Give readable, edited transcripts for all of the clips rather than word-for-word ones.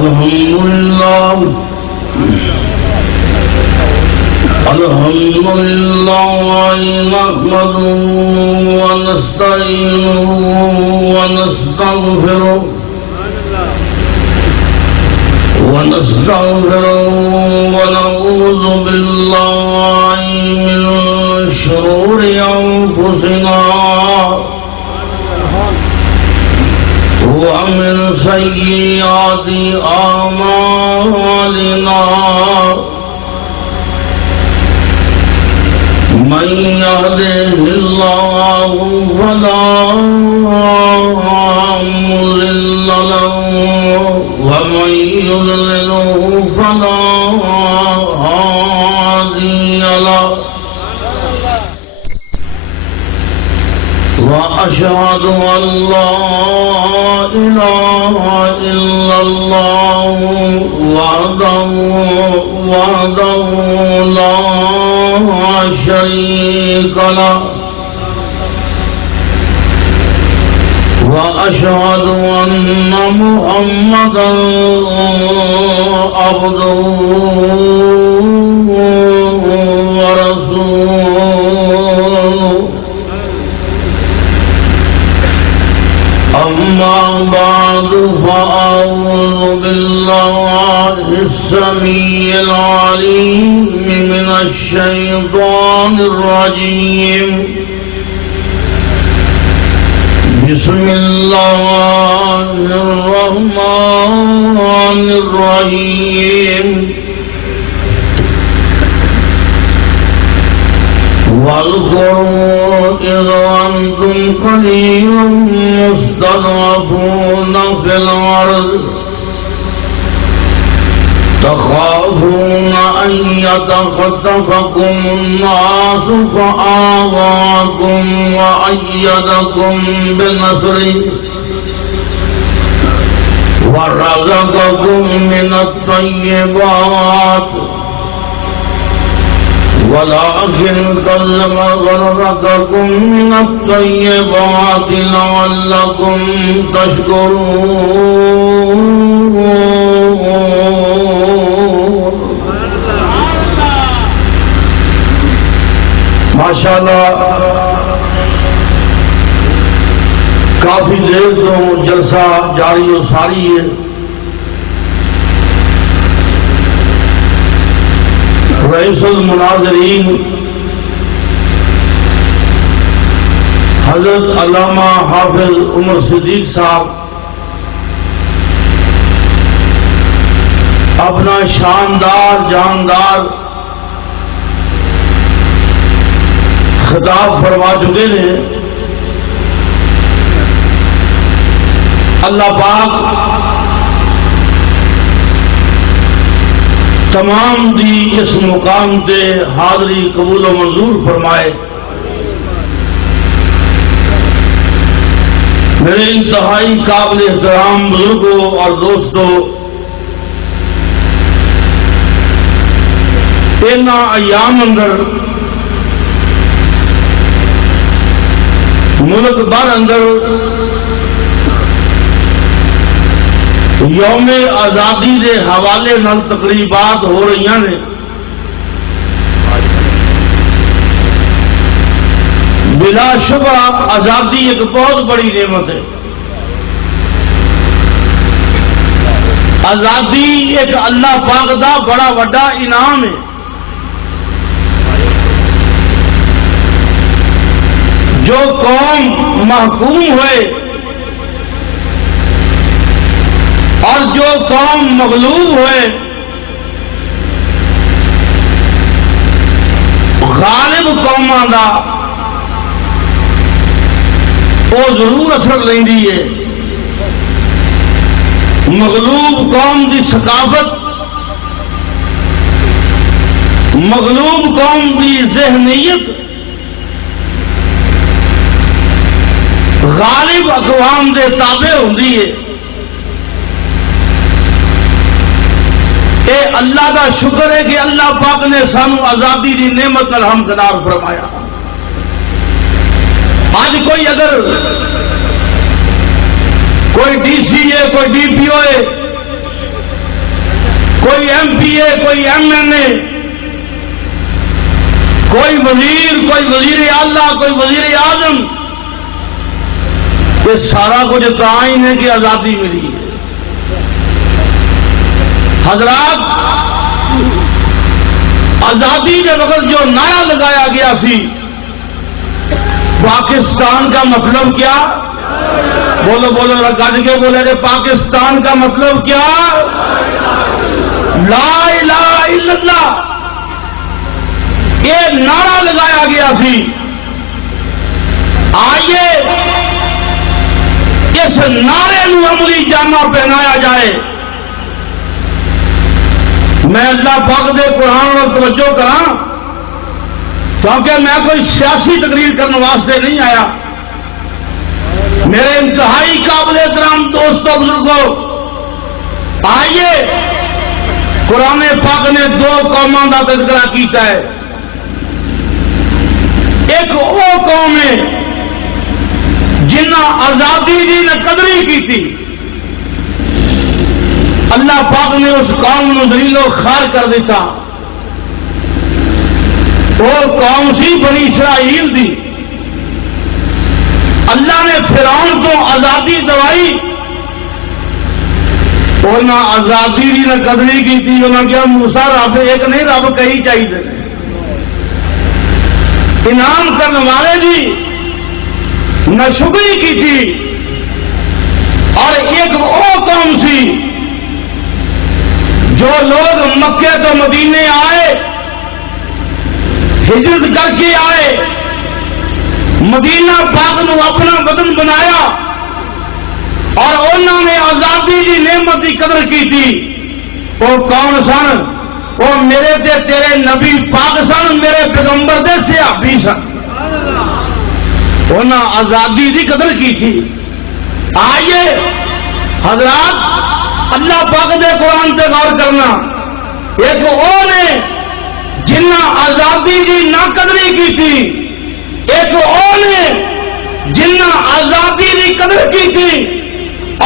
الحمد لله نحمده ونستعينه ونستغفره ونعوذ بالله من شرور أنفسنا ومن سيئات أعمالنا من يهده الله فلا مضل له ومن يضلله فلا هادي له وأشهد أن لا إله إلا الله وحده لا شريك له وأشهد أن محمدا عبده ورسوله أما بعد فأعوذ بالله السميع العليم من الشيطان الرجيم بسم الله الرحمن الرحيم واذكروا إذ أنتم قليل مستضعفون في الأرض تخافون أن يتخطفكم الناس فآواكم وأيدكم بنصره ورزقكم من الطيبات ولكن كلم غرقكم من الطيبات لعلكم تشكرون ماشاءاللہ کافی دیر تو جلسہ جاری و ساری ہے. رئیس المناظرین حضرت علامہ حافظ عمر صدیق صاحب اپنا شاندار جاندار خطاب فرما چکے ہیں. اللہ پاک تمام دی اس مقام تے حاضری قبول و منظور فرمائے. میرے انتہائی قابل احترام بزرگوں اور دوستوں، ان ایام اندر ملک بھر اندر یوم آزادی دے حوالے نال تقریبات ہو رہی ہیں. بلا شبہ آزادی ایک بہت بڑی نعمت ہے. آزادی ایک اللہ پاک دا بڑا وڈا انعام ہے. جو قوم محکوم ہوئے اور جو قوم مغلوب ہوئے، غالب قوماں دا وہ ضرور اثر لیندی ہے. مغلوب قوم دی ثقافت، مغلوب قوم دی ذہنیت غالب اقوام دے تابع ہوندی ہے. اے اللہ دا شکر ہے کہ اللہ پاک نے سانو آزادی دی نعمت نال ہمکنار فرمایا. آج کوئی اگر کوئی ڈی سی ہے، کوئی ڈی پی او ہے، کوئی ایم پی اے، کوئی ایم این اے، کوئی وزیر، کوئی وزیر اعلیٰ، کوئی وزیر اعظم، یہ سارا کچھ تعین ہے کہ آزادی ملی ہے۔ حضرات، آزادی کے وقت جو نعرہ لگایا گیا سی، پاکستان کا مطلب کیا؟ بولو بولو گج کے بولے کہ پاکستان کا مطلب کیا؟ لا الہ الا اللہ، یہ نعرہ لگایا گیا سی۔ آئیے اس نعرے نو عملی جامہ پہنایا جائے۔ میں اللہ پاک دے قرآن اور توجہ کراں، کیونکہ میں کوئی سیاسی تقریر کرنے واسطے نہیں آیا۔ میرے انتہائی قابل احترام دوستوں بزرگوں، آئیے قرآن پاک نے دو قوموں کا تذکرہ کیتا ہے۔ ایک وہ قوم ہے جنہ آزادی دی نے قدری کی تھی، اللہ پاک نے اس قوم نو ذلیل و خوار کر دیتا۔ وہ قوم سی بنی اسرائیل دی۔ اللہ نے فرعون کو آزادی دوائی، انہاں آزادی دی نے قدری کی تھی۔ انہاں کیا موسیٰ رب ایک نہیں، رب کئی چاہیے۔ انعام کرنے والے دی ناشکری کی تھی۔ اور ایک وہ قوم سی جو لوگ مکے تو مدینے آئے، ہجرت کر کے آئے، مدینہ پاک نو اپنا وطن بنایا، اور انہوں نے آزادی کی نعمت کی قدر کی تھی۔ وہ کون سن؟ وہ میرے تے تیرے نبی پاک سن، میرے پیغمبر دے صحابی سن۔ انہوں نے آزادی کی قدر کی تھی۔ آئیے حضرات، اللہ پاک دے قرآن تے غور کرنا۔ ایک وہ نے جنہ آزادی کی نہ قدری کی تھی، ایک وہ نے جنہ آزادی کی قدر کی تھی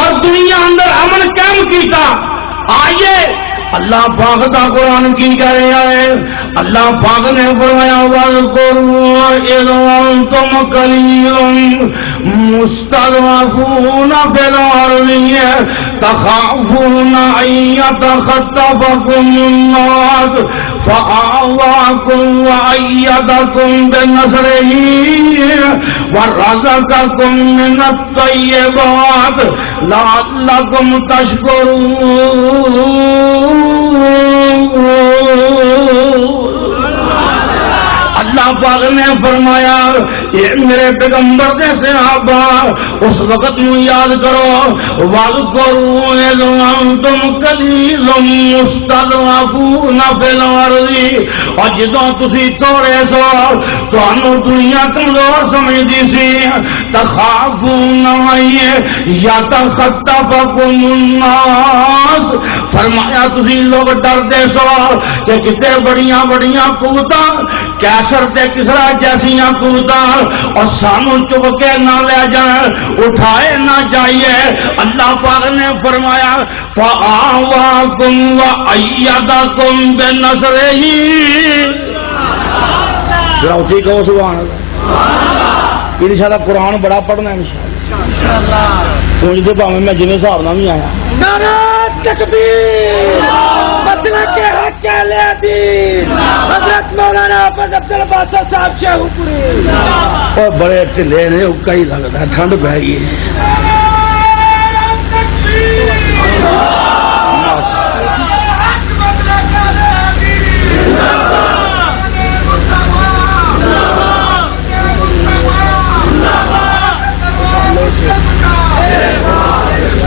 اور دنیا اندر امن قائم کیتا۔ آئیے اللہ پاک کا قرآن کی کہہ رہا ہے۔ اللہ پاک نے فرمایا وَاذْكُرُوا إِذْ أَنْتُمْ قَلِيلٌ مُسْتَضْعَفُونَ فِي الْأَرْضِ تَخَافُونَ أَن يَتَخَطَّفَكُمُ النَّاسُ فَآوَاكُمْ وَأَيَّدَكُمْ بِنَصْرِهِ وَرَزَقَكُمْ مِنَ الطَّيِّبَاتِ لَعَلَّكُمْ تَشْكُرُونَ۔ اللہ پاک نے فرمایا یہ میرے پیغمبر کے صحابہ اس وقت میں یاد کرو وَاذْكُرُوا إِذْ أَنْتُمْ قَلِيلٌ مُسْتَضْعَفُونَ فِي الْأَرْضِ، اور جدوں تسی تھوڑے سو تانوں دنیا کمزور سمجھدی سی، تخافون یتخطفکم الناس، فرمایا تسی لوگ ڈردے سو کہ کتے بڑیاں بڑیاں قوتاں کیسر تے کسرا جیسیاں قوتاں اور سانوں چک کے نہ لے جائیں، اٹھائے نہ جائیے۔ اللہ پاک نے فرمایا فَآوَاكُمْ وَأَيَّدَكُمْ بِنَصْرِهِ، ذرا اسی کہو سبحان اللہ۔ انشاءاللہ قرآن بڑا پڑھنا ہے انشاءاللہ، پونج دے پاویں میں جنہیں حساب نہ بھی آیا۔ نعرہ تکبیر، مطلب کے حق اہل حدیث حضرت مولانا حافظ عبد الباسط صاحب شیخو پوری، اور بڑے ٹھلے نے اکا ہی لگتا ہے، ٹھنڈ پہ گئی ہے۔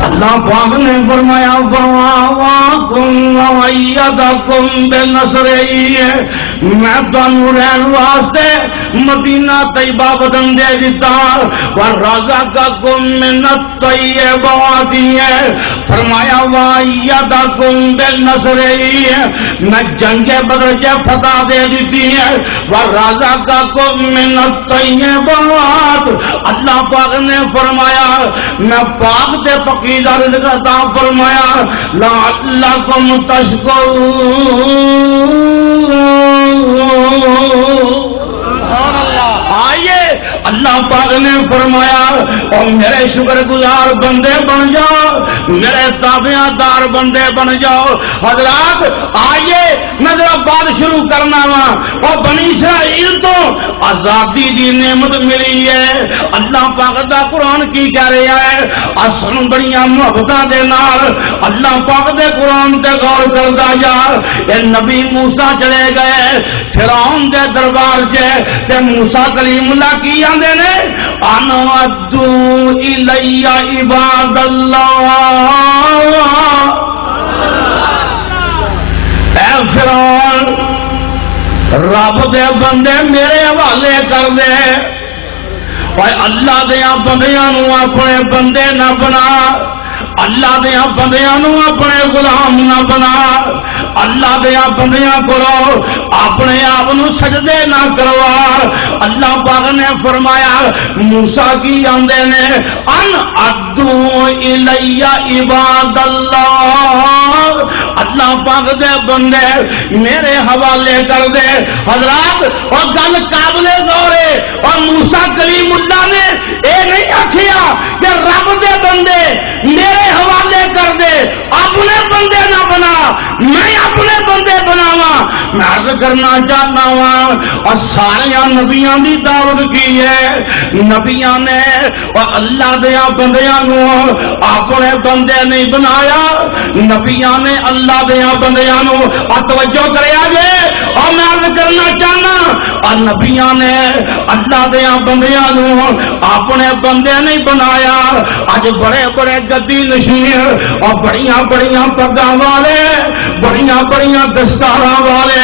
اللہ پاک نے فرمایا وَوَاوَاكُمْ وَأَيَّدَكُمْ بِنَصْرِهِ، میں تانوں رہن واسطے مدینہ طیبہ وطن دے دیتا، وَرَزَقَكُمْ مِنَ الطَّيِّبَاتِ، فرمایا وَأَيَّدَكُمْ بِالنَّصْرِ میں جنگ بدر سے فتح دے دیتی ہے وَرَزَقَكُم مِّنَ الطَّيِّبَاتِ اللہ پاک نے فرمایا میں پاک سے پکیزہ رزق عطا فرمایا لَعَلَّكُمْ تَشْكُرُونَ آئیے اللہ پاک نے فرمایا اور میرے شکر گزار بندے بن جاؤ میرے تابعہ دار بندے بن جاؤ حضرات آئیے میں ذرا بات شروع کرنا وا اور بنی اسرائیل تو آزادی دی نعمت ملی ہے اللہ پاک دا قرآن کی کہہ رہا ہے اسن بڑیاں محبتاں دے نال اللہ پاک دے قرآن تے غور کردا جا اے نبی موسیٰ چلے گئے فرعون دے دربار تے موسیٰ کلیم اللہ کی آندے نے ان ادو الی عباد اللہ اے فرعون رب دے بندے میرے حوالے کر دے اوے اللہ دے بندیاں نو اپنے بندے نہ بنا اللہ دیا بندیاں نو اپنے غلام نہ بنا اللہ دیا بندیاں کو اپنے آپ نو سجدے نہ کروا اللہ پاک نے فرمایا موسیٰ کی آندے نے ان ادو الی عباد اللہ اللہ پاک دے بندے میرے حوالے کر دے حضرات اور گل قابل غور ہے اور موسیٰ کلیم اللہ نے اے نہیں آکھیا کہ رب دے بندے میرے حوالے کر دے اپنے بندے نہ بنا میں اپنے بندے بناوا میں عرض کرنا چاہتا ہوں اور سارے نبیاں دی دعوت کی ہے نبیاں نے اور اللہ دیا بندیاں نو اپنے بندے نہیں بنایا نبیاں نے اللہ دیا بندیاں نو توجہ کریا جے اور میں عرض کرنا چاہنا اور نبیاں نے اللہ دیا بندیاں نو اپنے بندے نہیں بنایا اج بڑے بڑے گدی نشین اور بڑیاں بڑیاں پگاں والے بڑیاں بڑیاں دستاراں والے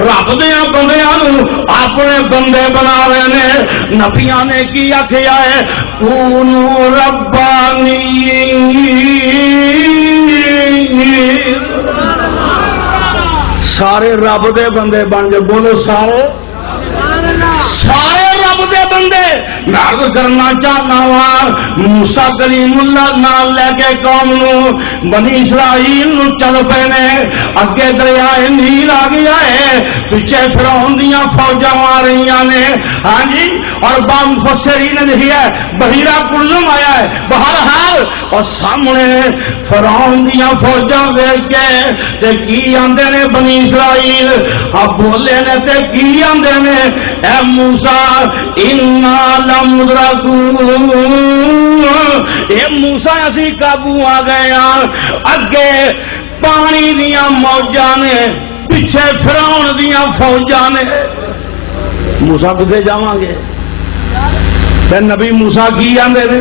رب دیا بندیاں نو اپنے بندے بنا رہے نے نبیاں نے کی آکھیا ہے کونوا ربانیین سارے رب دے بندے بن جاؤ بولو سارے رب دے بندے میں عرض کرنا چاہتا ہوں موسیٰ کلیم اللہ نال لے کے قوم نو بنی اسرائیل نو چل پے نے اگے دریائے نیل آ گیا ہے پیچھے فرعون دیاں فوجاں آ رہی نے ہاں جی اور بعض مفسرین نے لکھا ہے بحیرہ کلثم آیا ہے بہرحال اور سامنے فرعون دیاں فوجاں ویکھ کے تے کی آندے نے بنی اسرائیل اب بولے نے تے کی آندے نے اے موسیٰ انا لمدرکون اے موسیٰ اسی قابو آ گئے اگے پانی دیاں موجاں نے پیچھے فرعون دیاں فوجاں نے موسیٰ کدھے جاواں گے تے نبی موسیٰ کی آندے نے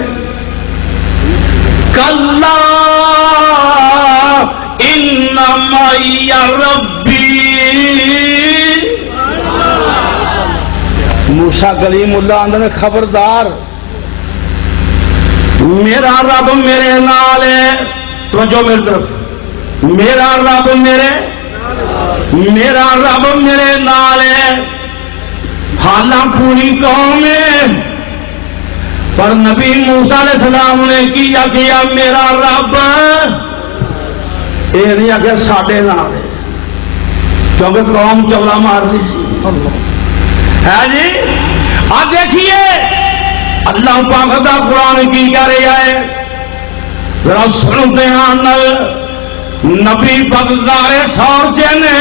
کلا ان معی ربی موسیٰ کلیم اللہ آندے نے خبردار میرا رب میرے نال ہے توجہ میری طرف میرا رب میرے نال ہے حالاں پوری قوم ہے پر نبی موسیٰ علیہ السلام نے کیا میرا رب یہ نہیں آخیا ساڈے نال ہے کیونکہ قوم چولا مارنی سی ہے جی آ دیکھیے اللہ پاک دا قرآن کی کہہ رہا ہے ذرا سن دھیان نبی پگدارے سورجے نے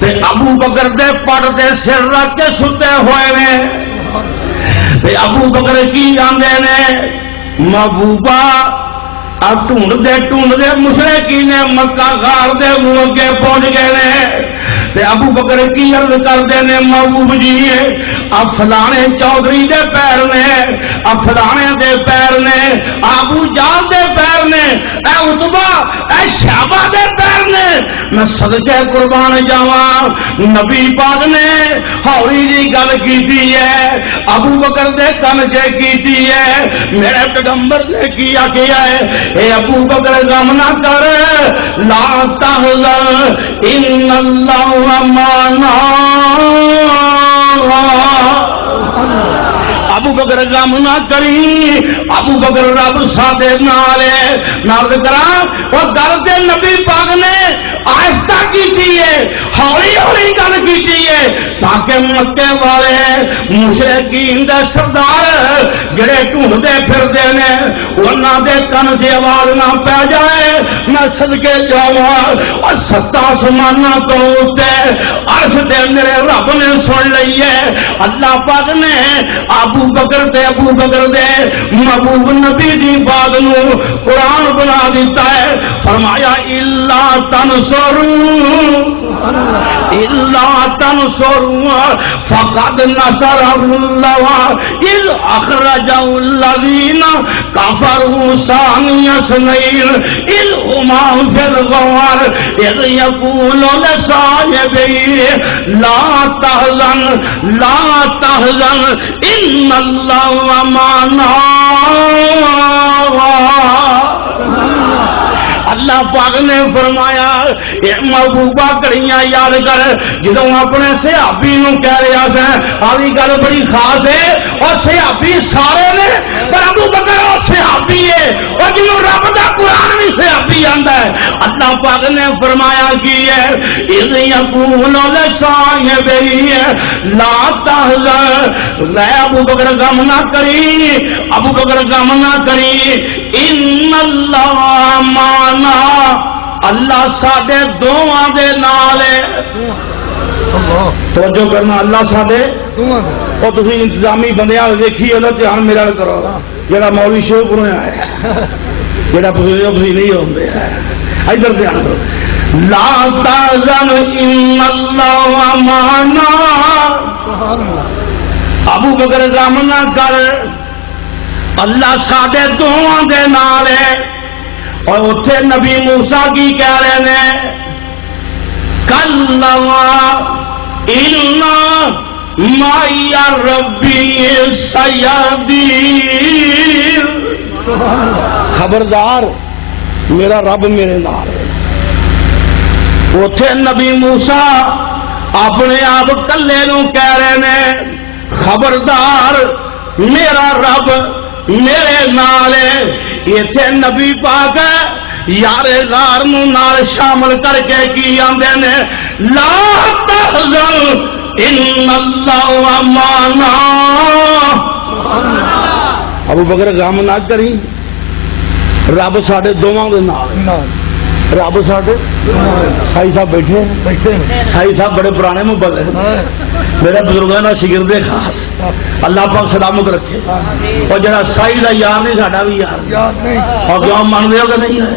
تے ابو بکر دے پڑ دے سر رکھ کے ستے ہوئے نے تے ابو بکر کی آندے نے محبوبہ اب ٹونڈ دے مشرکی نے مکہ غار دے منہ اگے پہنچ گئے نے تے ابو بکر کی عرض کرتے نے محبوب جی اب فلانے چودھری دے پیر نے اب فلانے دے پیر نے ابو جال دے پیر نے اے عتبہ اے صحابہ دے پیر نے میں صدقے قربان جاواں نبی پاک نے ہوری جی گل کیتی ہے ابو بکر دے کن کے کیتی ہے میرے پیغمبر نے کیا ہے اے ابو بکر غم نہ کر لا تحزن ان اللہ معنا ابو بکر غم نہ کری ابو بکر رب ساڈے نال ہے نال کراں اور گل تے نبی پاک نے آہستہ کیتی ہے ہولی ہولی گل کیتی ہے تاکہ مکے والے مشرکین دے سردار جڑے ڈھونڈتے پھردے نے انہاں دے کن سے آواز نہ پہ جائے میں صدقے جاواں اور سات آسماناں تو اوتے عرش دے میرے رب نے سن لئی ہے اللہ پاک نے ابو بکر دے محبوب نبی دی بات نو قرآن بنا دیتا ہے فرمایا الا تنصروا فقد نصره الله اذ اخرجه الذين كفروا ثاني اثنين اذ هما في الغار اذ يقول لصاحبه لا تحزن ان الله معنا اللہ پاک نے فرمایا اے محبوبہ کڑیاں یاد کر جدوں اپنے صحابی نو کہہ رہا سا آوی گل بڑی خاص ہے اور صحابی سارے نے پر ابو بکر اور صحابی ہے اور جنوں رب دا قرآن بھی صحابی آندا ہے اللہ پاک نے فرمایا کی ہے اذ یقول لصاحبہ لا تحزن اے ابو بکر غم نہ کری ابو بکر غم نہ کری ان اللہ معنا اللہ ساڈے دوواں دے نال ہے توجہ کرنا اللہ ساڈے اور تسی انتظامی بندیاں ویکھی اللہ دھیان میرا کرو جڑا مولوی شو پروں آیا جڑا تسی نہیں ہوندے ادھر دھیان کرو لا تحزن ان اللہ معنا ابو بکر غم نہ کر اللہ ساڈے دوواں دے نال ہے اور اتھے نبی موسیٰ کی کہہ رہے ہیں کلّما اِنَّا مَعِیَ رَبِّی سَیَہْدِینِ خبردار میرا رب میرے نال ہے اتھے نبی موسیٰ اپنے آپ کلے نو کہہ رہے ہیں خبردار میرا رب میرے نال ہے ایتھے نبی پاک یار غار نو نال شامل کر کے کی آندے نے لا تحزن ان اللہ معنا ابو بکر غم نہ کری رب ساڈے دوواں دے نال رب ساڈے سائی صاحب بیٹھے سائی صاحب بڑے پرانے مبلغ میرے بزرگاں دا شاگرد خاص اللہ پاک سلامت رکھے اور جڑا سائی دا یار نہیں ساڈا بھی یار اور کیوں من دے ہو کہ نہیں ہے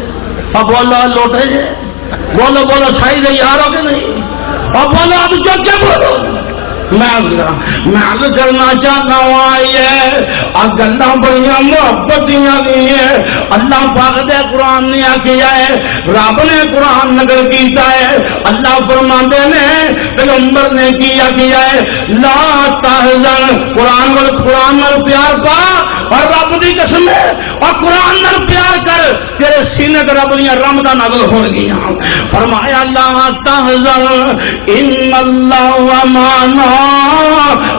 اور بولو لوٹے جے بولو بولو سائی دے یار ہو کہ نہیں اور بولو اب جو کیا بولو میں عرض کرنا چاہتا ہوں گلاں بڑیاں محبت دیاں نہیں ہے اللہ پاک دے قرآن نے آکھیا ہے رب نے قرآن نقل کیتا ہے اللہ فرماندے نے پیغمبر نے کیا ہے لا تحزن قرآن نال پیار پا اور رب دی قسم ہے اور قرآن نال پیار کر تیرے سینے تے رب دیاں رحمتاں نازل ہون گیاں فرمایا لا تحزن ان اللہ معنا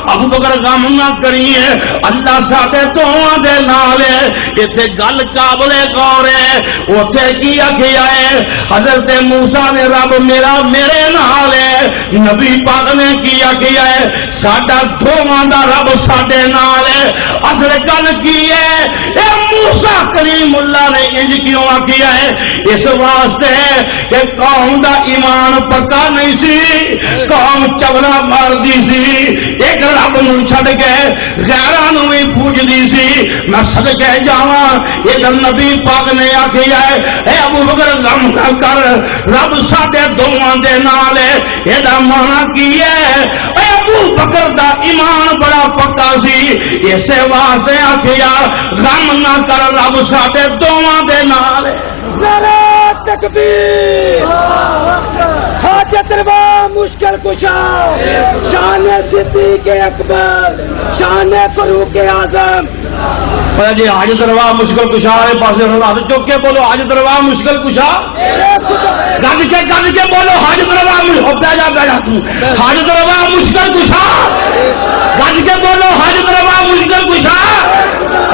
ابو بکر غم نہ کریے اللہ ساڈے دوواں دے نال ہے ایتھے گل قابل غور ہے اوتھے کی آکھیا ہے حضرت موسیٰ نے رب میرے نال ہے نبی پاک نے کی آکھیا ہے ساڈا دوواں دا رب ساڈے نال ہے اصل گل کی ہے اے موسیٰ کلیم اللہ نے انج کیوں آکھیا ہے اس واسطے کہ قوم دا ایمان پکا نہیں سی قوم چولا ماردی سی ایک رب نو چھڈ کے غیراں نو بھی پوجدی سی میں صدقے جاواں ادھر نبی پاک نے آکھیا ہے اے ابو بکر غم نہ کر رب ساڈے دوواں دے نال ہے ایدا معنی کی ہے اے ابو بکر دا ایمان بڑا پکا سی اسے واسطے آکھیا غم نہ کر رب ساڈے دوواں دے نال ہے تکبیر حاجت روا مشکل کشا شان صدیق اکبر شان فاروق اعظم جی حاجت روا مشکل کشا ہے پاسے ہاتھ چوک کے بولو حاجت روا مشکل کشا گد کے بولو حاجت روا حاجت روا مشکل کشا گد کے بولو حاجت روا مشکل کشا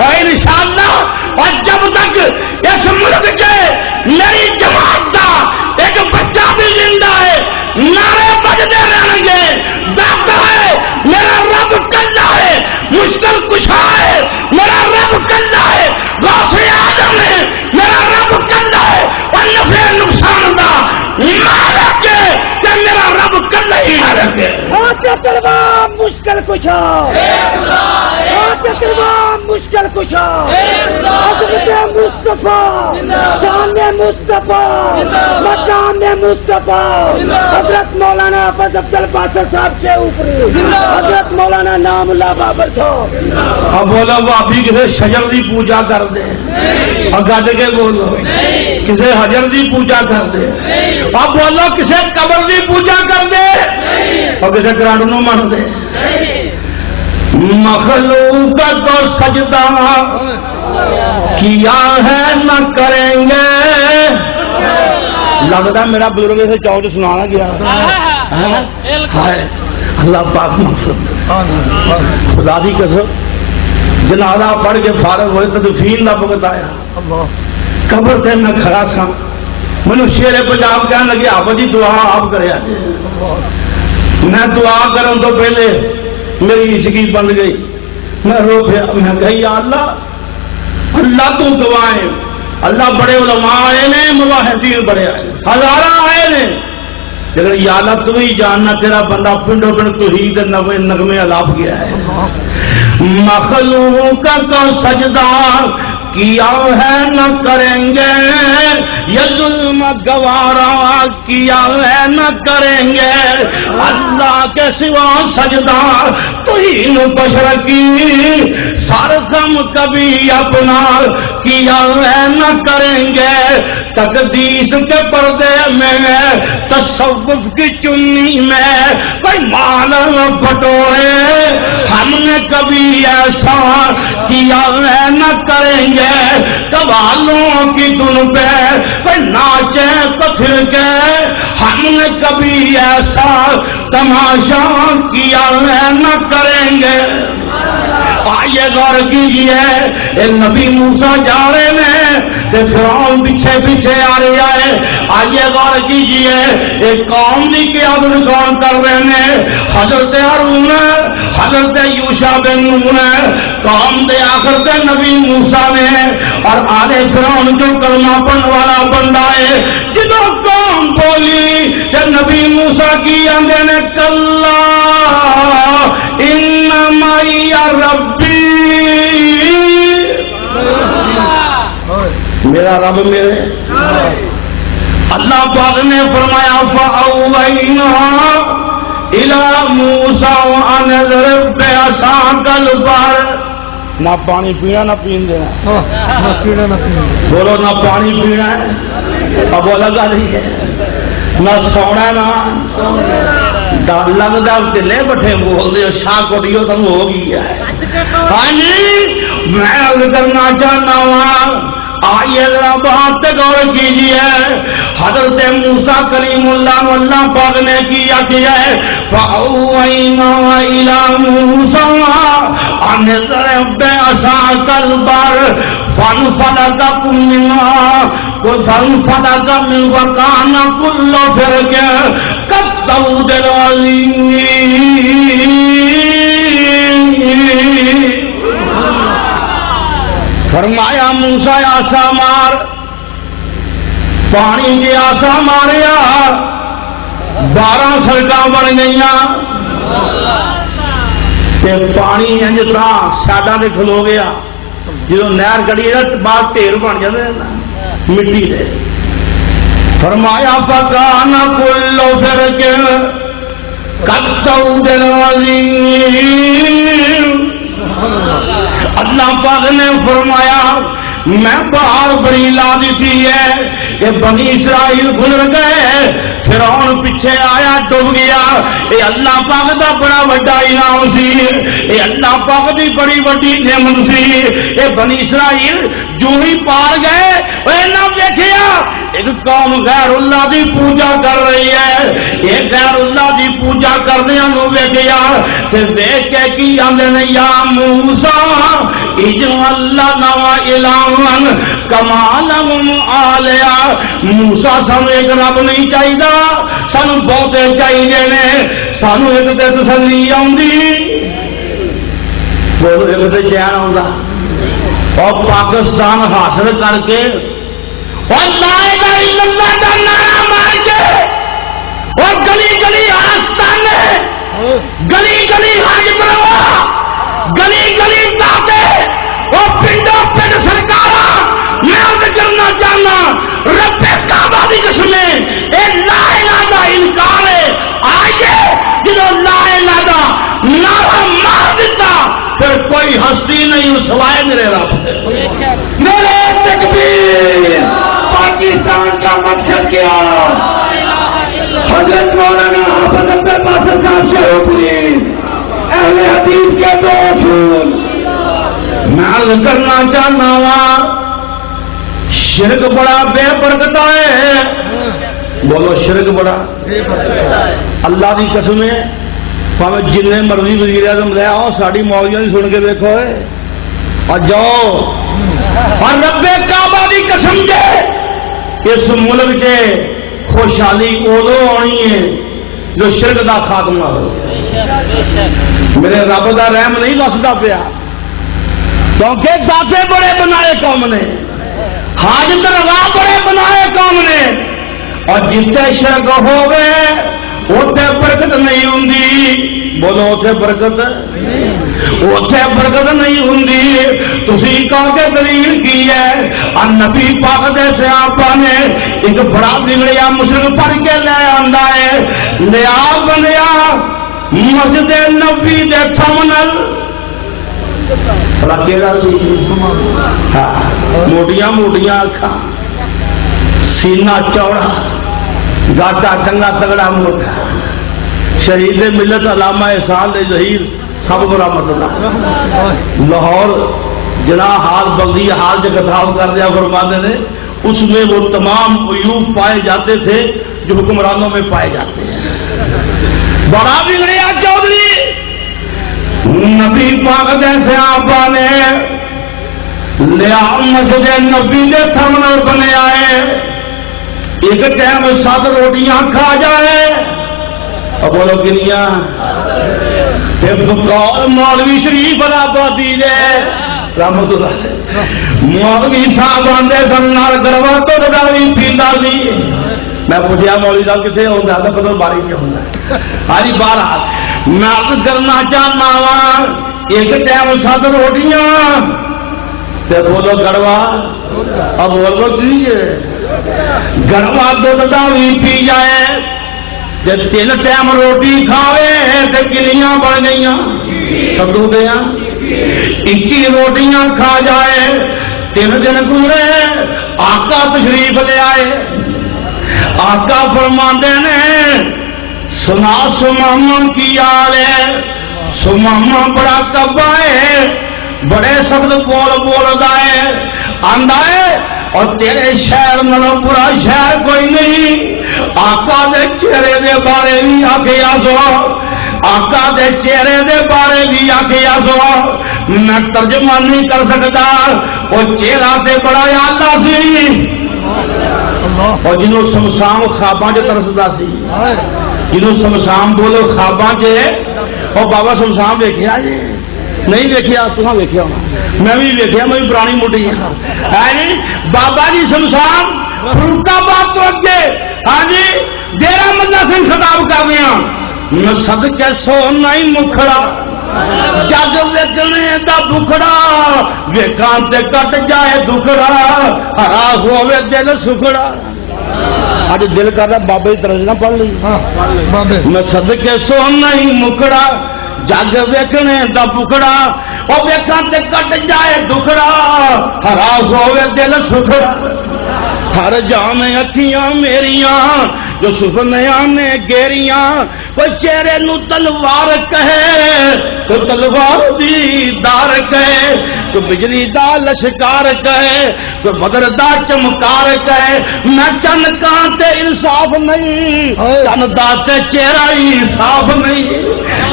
انشاءاللہ اور جب تک اس ملک کے میری جماعت کا ایک بچہ بھی زندہ ہے نعرے بجتے رہیں گے دعوت ہے میرا رب کلّا ہے مشکل کشا ہے میرا رب کلّا ہے غوث اعظم ہے میرا رب کلّا ہے اور نفع نقصان دا مالک ہے کہ میرا رب کلّا ہی نہ رکھے حاجت روا مشکل کشا حاجت روا مشکل کشا حضرت مصطفیٰ شان مصطفیٰ مقام مصطفیٰ حضرت مولانا حافظ افضل باسط صاحب سے اوپری حضرت مولانا نام اللہ بابر صاحب اب بولو وہ ابھی کسی شجر دی پوجا کر دے اور گد کے بولو کسی حجر دی پوجا کر دے اب بولو کسی قبر دی پوجا کر دے اور کسی گرانڈ نو من دے مخلوق کو سجدہ کیا ہے نہ کریں گے لگتا میرا بزرگ سے چاؤ جو سنانا گیا اللہ پاک مقصد خدا دی قسم جنازہ پڑھ کے فارغ ہوئے تدفین کا وقت آیا قبر تے میں کھڑا سا مجھے شیر پنجاب کہنے لگے آپ جی دعا آپ کرے میں دعا کرن تو پہلے میری عشقی بن گئی میں رو پیا میں کہی یا اللہ اللہ تو گواہیں اللہ بڑے علماء آئے نے مواحدین بڑے آئے ہزارہ آئے نے لیکن یا اللہ تو ہی جاننا تیرا بندہ پنڈوں پنڈ توحید نغمے الاپ گیا ہے مخلوق کا سجدہ کیا ہے نہ کریں گے یہ ظلم گوارا کیا ہے نہ کریں گے اللہ کے سوا سجدہ توہین بشر کی سرسم کبھی اپنا کیا ہے نہ کریں گے تقدیس کے پردے میں تصوف کی چنی میں کوئی مال بٹورے ہم نے کبھی ایسا کیا ہے نہ کریں گے قوالوں کی دن پہ کوئی ناچے تو پھر کے ہم نے کبھی ایسا تماشا کیا ہے نہ کریں گے آئیے غور کیجئے نبی موسیٰ جا رہے ہیں فرعون پیچھے پیچھے آ رہا ہے آئیے غور کیجئے ایک قوم کی قیادت کون کر رہے ہیں حضرت ہارون حضرت یوشع بن نون قوم دے آخر دے نبی موسیٰ نے اور آلے فرعون جو کلمہ پڑھنے والا بندہ ہے جدو قوم بولی جب نبی موسیٰ کی اندے نے کلا انما یا ربی میرا رب میرے اللہ پاک نے فرمایا فَأَوْحَيْنَا إِلَى مُوسَىٰ وَأَنِ اضْرِب بِّعَصَاكَ الْبَحْرَ نہ پانی پینا نہ پین دینا بولو نہ پانی پینا ہے اب وہ لگا نہیں ہے نہ سونا نہ ڈر لگتا کلے بٹھے بول دے شاہ کوٹیو تم ہو گیا ہے ہاں جی میں عرض کرنا چاہتا ہوں آئیے ذرا بات غور کیجیے حضرت موسیٰ کلیم اللہ اللہ پاک نے کیا ہے فَأَوْحَيْنَا إِلَىٰ مُوسَىٰ أَنِ اضْرِب بِّعَصَاكَ الْبَحْرَ فَانْفَلَقَ مِنْهُ وَكَانَ كُلُّ فِرْقٍ كَالطَّوْدِ الْعَظِيمِ فرمایا موسیٰ آسا مار پانی کے آسا ماریا 12 سڑکاں بن گئیاں تے پانی انج طرح ساڈا تے کھلو گیا جدو نہر کڑی ہے بعد ڈھیر بن جاتے ہیں مٹی دے فرمایا فکان کل فرق کالطود العظیم اللہ پاک نے فرمایا میں باہر بڑی لا دیتی ہے یہ بنی اسرائیل گزر گئے، فرعون پیچھے آیا ڈوب گیا۔ یہ اللہ پاک دا بڑا بڑا انعام سی، یہ اللہ پاک دی بڑی بڑی نعمت سی۔ یہ بنی اسرائیل جو ہی پار گئے نہ دیکھیا ایک قوم غیر اللہ دی پوجا کر رہی ہے، یہ غیر اللہ دی پوجا کرنے نو ویکھیا تے دیکھ کے کی آندے نے یا موسیٰ اجعل لنا الہا کما لہم آلیہ، موسیٰ سانو ایک رب نہیں چاہیدا، سانو بہتے چاہیے نے، سانو ایک تے تسلی آندی، بولو ایک تے چین آندا، اور پاکستان حاصل کر کے اور لا الہ الا اللہ کا نعرہ مار کے اور گلی گلی آستانے، گلی گلی حج بروا، گلی گلی داتے اور پنڈوں پنڈ سرکارا، میں عرض کرنا چاہنا رب کعبہ دی قسم اے لا الہ دا انکار ہے، آئیے جنہوں لا الہ دا نعرہ مار دیتا پھر کوئی ہستی نہیں سوائے میرے رب، میرے تکبیر۔ پاکستان کا مقصد کیا؟ حضرت مولانا حافظ عبد الباسط صاحب شیخوپوری اہل حدیث کے دو اصول میں عرض کرنا چاہنا ہوں، شرک بڑا بے برکت ہے، بولو شرک بڑا اللہ کی قسم ہے، پاوے جن مرضی وزیر اعظم لے آؤ ساری مولیاں سن کے دیکھو اور جاؤ، اور رب کعبہ دی قسم دے اس ملک کے خوشحالی ادو آنی ہے جو شرک دا خاتمہ ہو، میرے رب دا رحم نہیں وسدا پیا، کیونکہ داتے بڑے بنائے قوم نے، حاجت روا بڑے بنائے قوم نے، اور جتنے شرک ہو گئے اتنے برکت نہیں ہوں، بولو اتنے برکت اتنے برکت نہیں ہوں۔ تسی کہو کہ دلیل کی ہے؟ نبی پاک دے صحابہ نے ایک بڑا بگڑیا مشرک پڑھ کے لے آندا ہے، لیا بنیا مسجد نبی دے تھمنل کیڑا سی، موٹیاں موٹیاں اکھاں، سینہ چوڑا، گاٹا کنگا تگڑا موٹا، شہید ملت علامہ احسان ظہیر سب برآمد اللہ، لاہور جنا حال بغدی حال جو کتاب کر دیا فرماتے نے، اس میں وہ تمام عیوب پائے جاتے تھے جو حکمرانوں میں پائے جاتے ہیں۔ بڑا بگڑیا چودھری نبی پاک دے صحابہ نے لیا مسجد نبی دے تھمنل بنے آئے، ایک ٹائم 7 روٹیاں کھا جائے، اب بولو کنیاں، مولوی شریف آبادی دے رحمت اللہ مولوی صاحب آندے سنال گروا تو بھی پیندا سی، میں پوچھا مولوی صاحب کتنے ہوتا ہے پتہ باری کیا ہوتا ہے، ہاری بہرحال میں عرض کرنا چاہنا وا ایک ٹائم 7 روٹیاں تے بولو گڑوا، اب بولو کی گڑوا دودھ دا بھی پی جائے، جب 3 ٹائم روٹی کھاوے تے کنیاں بن گئیاں، سدو دیا 21 روٹیاں کھا جائے، 3 دن گزرے، آقا تشریف لے آئے، آقا فرماندے نے سنا سماما کی آل ہے، سماما بڑا کبا ہے، بڑے سخت بولدا ہے، آندا ہے اور تیرے شہر نالوں برا شہر کوئی نہیں، آقا دے چہرے دے بارے بھی آکھیا سو، آقا دے چہرے دے بارے بھی آکھیا سو، میں ترجمہ نہیں کر سکتا، وہ چہرہ سے بڑا آلہ سی، اور جنہوں سمسام خواباں چ ترسدا سی، جنہوں سمسام بولو خواباں چ، اور بابا سمسام دیکھیا جی نہیں دیکھیا، تساں دیکھیا ہونا، میں بھی دیکھیا، میں بھی پرانی موٹی ہاں جی، بابا جی سمسام فروخ آباد تو اگے، ہاں جی ڈیرا مدہ سنگھ خطاب کر رہے ہیں، میں صدقے سونا ہی مکھڑا، جگ ویکنے دا بکھڑا، ویکان تے کٹ جائے دکھڑا، ہرا ہوے دل سکھڑا، آج دل کر رہا بابا کی طرح نہ پڑھ لی، میں صدقے سونا ہی مکھڑا، جگ ویکنے دا بکھڑا، اور ویکان تے کٹ جائے دکھڑا، ہرا ہوے دل سکھڑا، ہر جان اکھیاں میریاں جو سپنیاں نے گیریاں کوئی چہرے نو تلوار کہے کوئی تلوار دی دار کہے کوئی بجلی دا لشکار کہے کوئی بدر دا چمکار کہے میں چن کان تے انصاف نہیں چن دا تے چہرہ ہی صاف نہیں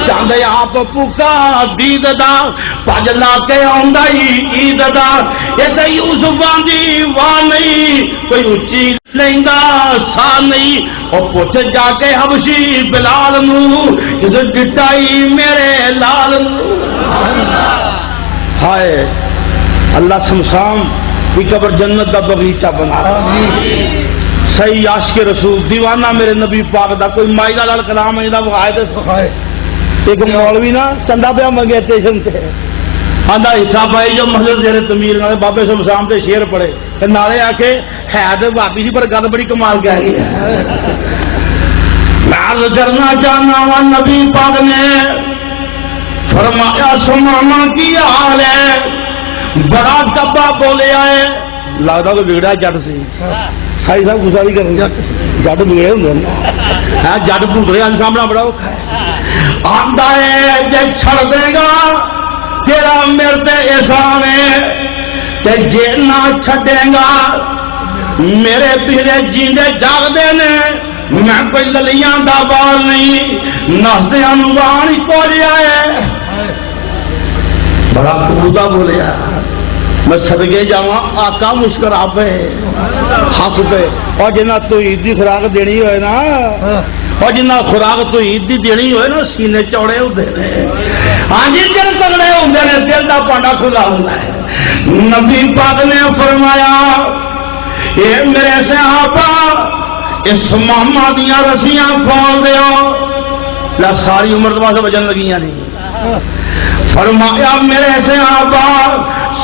چاندے آپ پکا دید دا پج لا کے آندا ہی عید دا یہ تے یوسفاں دی واہ نہیں کوئی اچھی لیندا سا نہیں اور پوچھ جا کے حبشی بلال نو جس ڈٹائی میرے لال نو ہائے اللہ شمشان کی قبر جنت دا بغیچہ بنا صحیح عاشق رسول دیوانہ میرے نبی پاک دا کوئی مائدہ لال کلام ہے دا وغائے دے سکھائے ایک مولوی نا چندہ پہ منگے ٹیشن تے آدھا حصہ پائے جو مسجد زیر تمیر نالے بابے شمشان تے شیر پڑے نالے آ کے ہے تو بابی سی پر گل بڑی کمال کہہ گئی میں عرض کرنا چاہنا وا نبی پاک نے فرمایا سماما کی حال ہے بڑا کبا بولیا ہے لگتا تو بگڑا جٹ سی سائی صاحب گسا بھی کریں جٹ بگڑے ہوں جٹ پوترے سامنا بڑا اوکھا ہے آندا ہے جے چھڑ دے گا تیرا میرے تے احسان ہے تے جے نہ چھڈے گا میرے پیرے جیندے جاگدے نے میں کوئی للیاں دا بال نہیں نسدیاں نوں وان کو لیا ہے بڑا خدا بولیا میں صدقے جاواں آقا مسکرا پے ہنس پے اور جنہ تو عید دی خوراک دینی ہوئے نا اور جنہ خوراک تو عید دی دینی ہوئے نا سینے چوڑے ہوندے نے ہاں جی دل تگڑے ہوندے نے دل دا پانڈا کھلا ہوندا ہے نبی پاک نے فرمایا اے میرے صحابہ اس ماما دیاں رسیاں کھول دیو لا ساری عمر تو واسطے بجن لگیاں نہیں فرمایا میرے صحابہ